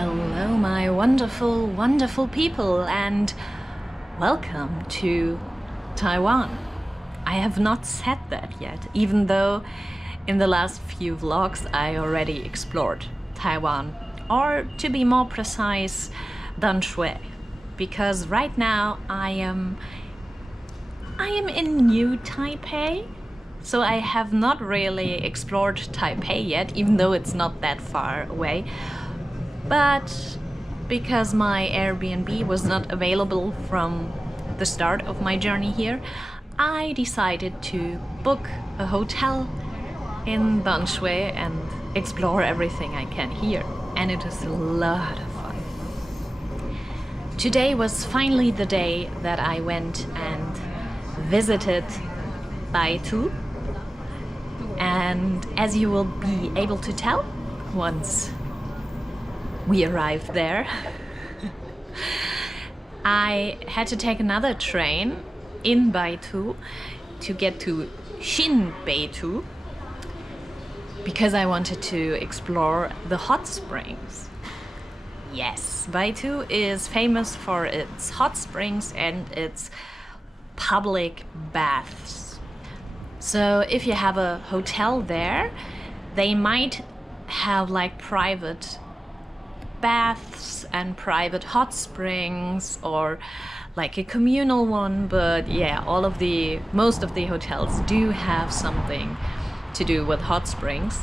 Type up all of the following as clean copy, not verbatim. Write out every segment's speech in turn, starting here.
Hello, my wonderful, wonderful people, and welcome to Taiwan. I have not said that yet, even though in the last few vlogs I already explored Taiwan, or to be more precise, Danshui, because right now I am in New Taipei. So I have not really explored Taipei yet, even though it's not that far away. But because my Airbnb was not available from the start of my journey here, I decided to book a hotel in Danshui and explore everything I can here. And it is a lot of fun. Today was finally the day that I went and visited Beitou. And as you will be able to tell once we arrived there, I had to take another train in Beitou to get to Beitou because I wanted to explore the hot springs. Yes, Beitou is famous for its hot springs and its public baths. So if you have a hotel there, they might have like private baths and private hot springs or like a communal one, but yeah, most of the hotels do have something to do with hot springs.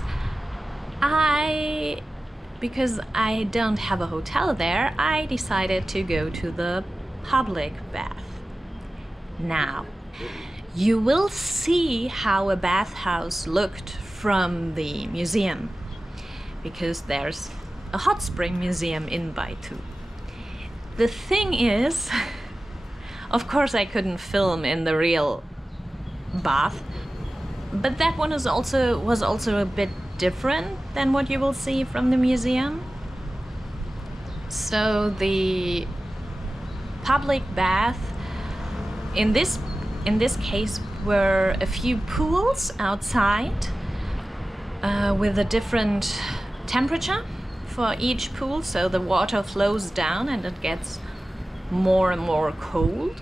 Because I don't have a hotel there, I decided to go to the public bath. Now, you will see how a bathhouse looked from the museum, because there's a hot spring museum in Beitou. The thing is, of course I couldn't film in the real bath, but that one was also a bit different than what you will see from the museum. So the public bath in this case were a few pools outside with a different temperature for each pool, so the water flows down and it gets more and more cold.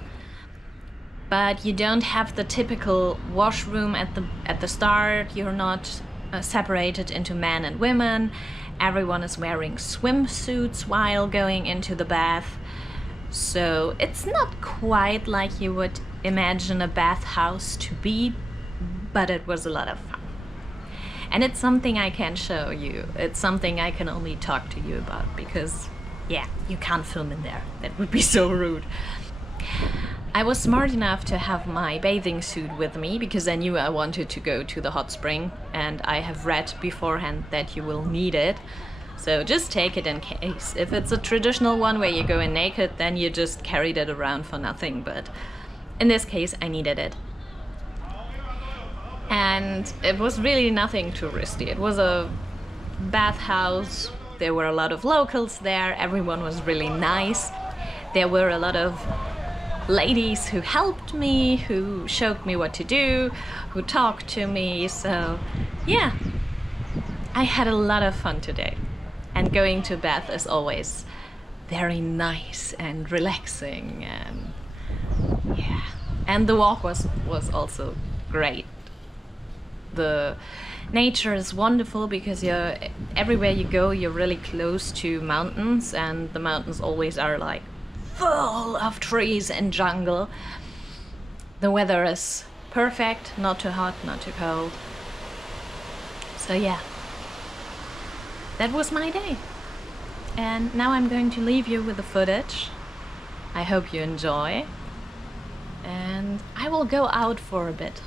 But you don't have the typical washroom at the start. You're not separated into men and women. Everyone is wearing swimsuits while going into the bath. So it's not quite like you would imagine a bathhouse to be, but it was a lot of fun. And it's something I can show you. It's something I can only talk to you about because, yeah, you can't film in there. That would be so rude. I was smart enough to have my bathing suit with me because I knew I wanted to go to the hot spring, and I have read beforehand that you will need it. So just take it in case. If it's a traditional one where you go in naked, then you just carried it around for nothing. But in this case, I needed it. And it was really nothing touristy. It was a bathhouse. There were a lot of locals there. Everyone was really nice. There were a lot of ladies who helped me, who showed me what to do, who talked to me. So yeah, I had a lot of fun today. And going to bath is always very nice and relaxing, and yeah. And the walk was also great. The nature is wonderful because everywhere you go, you're really close to mountains, and the mountains always are like full of trees and jungle. The weather is perfect, not too hot, not too cold. So yeah. That was my day. And now I'm going to leave you with the footage. I hope you enjoy. And I will go out for a bit.